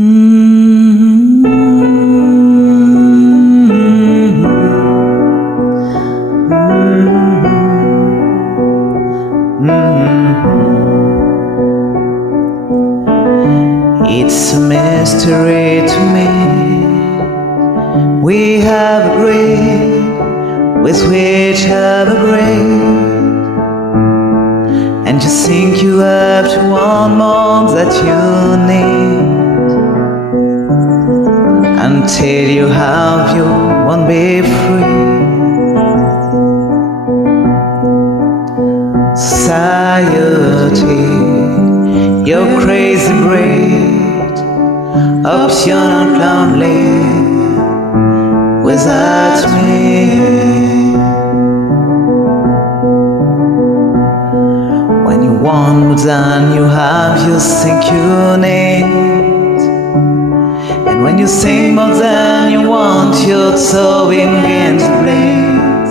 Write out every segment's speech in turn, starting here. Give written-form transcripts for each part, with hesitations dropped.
It's a mystery to me. We have agreed with which have agreed, and you think you have to want more that you need. Until you have, you won't be free. Society, you're crazy breed. Hope you're not lonely without me. When you want more than you have, you think you need. And when you think more than you want, your toe begins to bleed.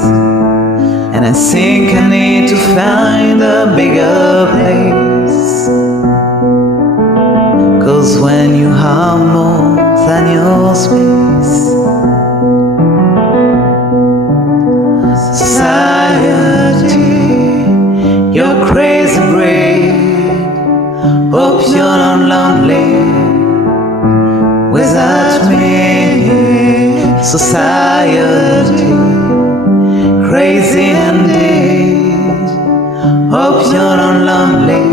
And I think I need to find a bigger place. 'Cause when you have more than your space, society, you're crazy breed. Hope you're not lonely without me. Society, crazy indeed. Hope you're not lonely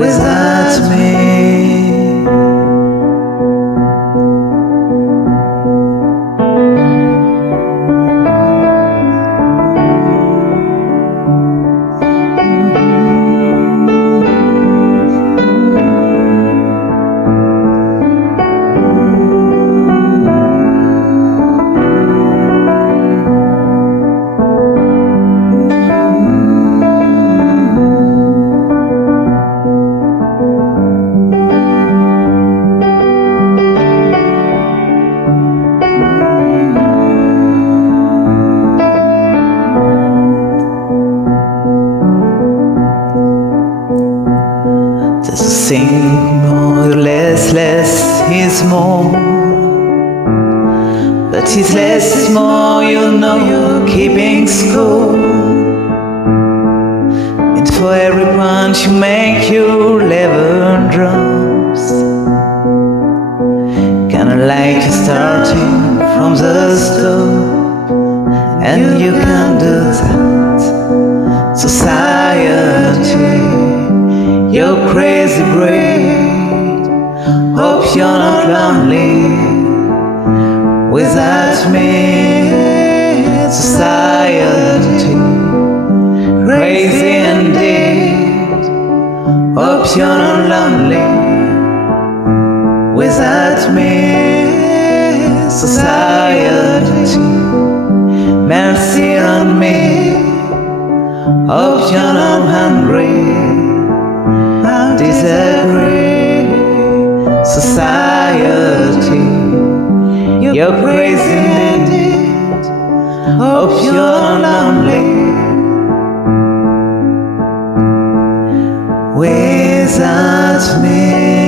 without me. Think more, less is more. But it's less is more, you know you're keeping score. And for every punch you make, your level drops. Kinda like you're starting from the stop, and you can do that. Society, you're crazy breed. Hope you're not lonely without me. Society, crazy indeed. Hope you're not lonely without me. Society, mercy on me. Hope you're not hungry. Disagree. Society, you're crazy indeed. Hope you're lonely without me.